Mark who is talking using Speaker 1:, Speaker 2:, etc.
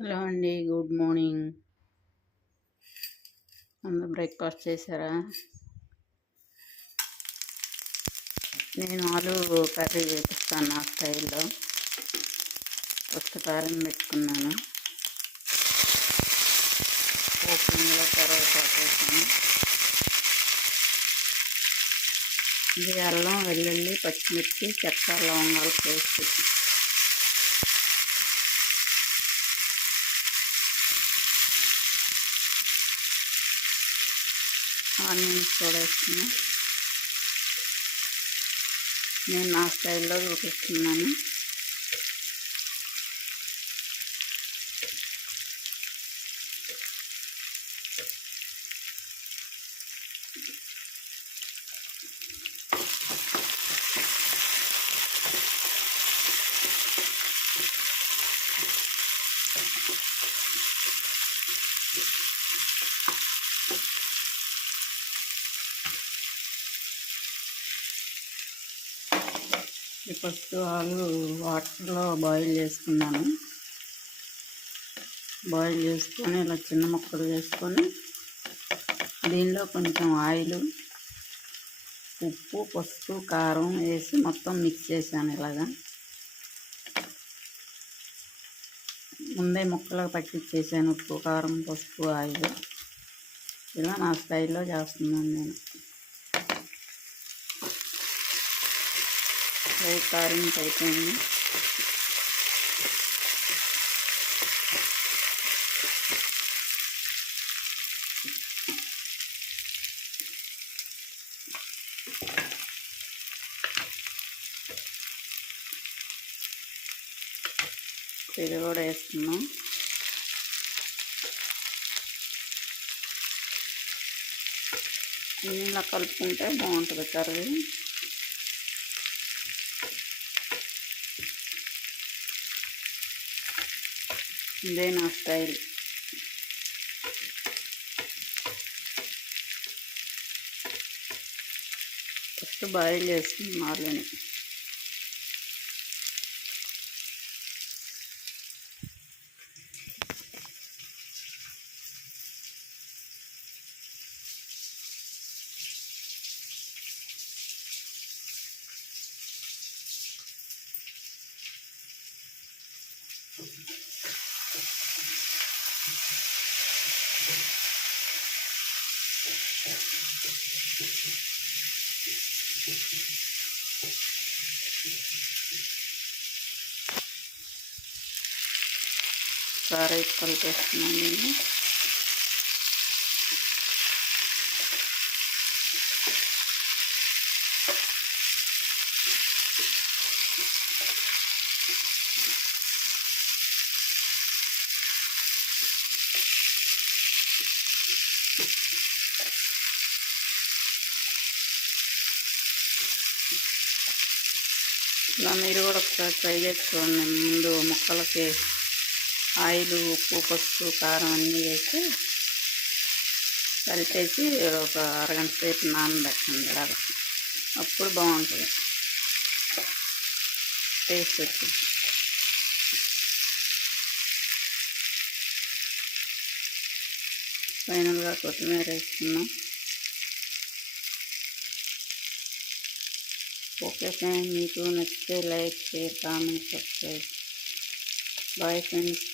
Speaker 1: Hello అండి good morning. అందరూ breakfast చేశారా? నేను ఆలు కర్రీ వేపిస్తాను నా స్టైల్లో. ఫస్ట్ కారం పెట్టుకున్నాను. ఓపెన్లో కరివేపాకు వేసాను. ఇది అల్లం వెల్లుల్లి పచ్చిమిర్చి చెక్క లవంగాలు పేస్ట్. ఆనియన్స్ కూడా వేస్తున్నా. నేను నా స్టైల్లో చూపిస్తున్నాను. ఫస్ట్ ఆలు వాటర్లో బాయిల్ చేసుకున్నాను. బాయిల్ చేసుకొని ఇలా చిన్న ముక్కలు వేసుకొని దీనిలో కొంచెం ఆయిల్ ఉప్పు పసుపు కారం వేసి మొత్తం మిక్స్ చేశాను ఇలాగా. ముందే ముక్కలకు పట్టించేసాను ఉప్పు కారం పసుపు ఆయిల్. ఇలా నా స్టైల్లో చేస్తున్నాను నేను. ఫ్రై కారం అయిపోయింది ఇది కూడా వేస్తున్నాం. ఇలా కలుపుకుంటే బాగుంటుంది కర్రీ. ఇదే నా స్టైల్. ఫస్ట్ బాయిల్ చేసుకుని మార్లని. సారీ కలిపేస్తున్నాను నేను. ఇలా మీరు కూడా ఒకసారి ట్రై చేసుకోండి ముందు ముక్కలకి ఆయిల్ ఉప్పు పసుపు కారం అన్నీ వేసి కలిపేసి ఒక అరగంట సేపు నానబెట్టండి ఇలాగా అప్పుడు బాగుంటుంది. టేస్ట్ వచ్చింది ఫైనల్గా కొత్తిమీర వేసుకున్నాం ओके फ्रेंड मीटू नचते like share comment subscribe bye friends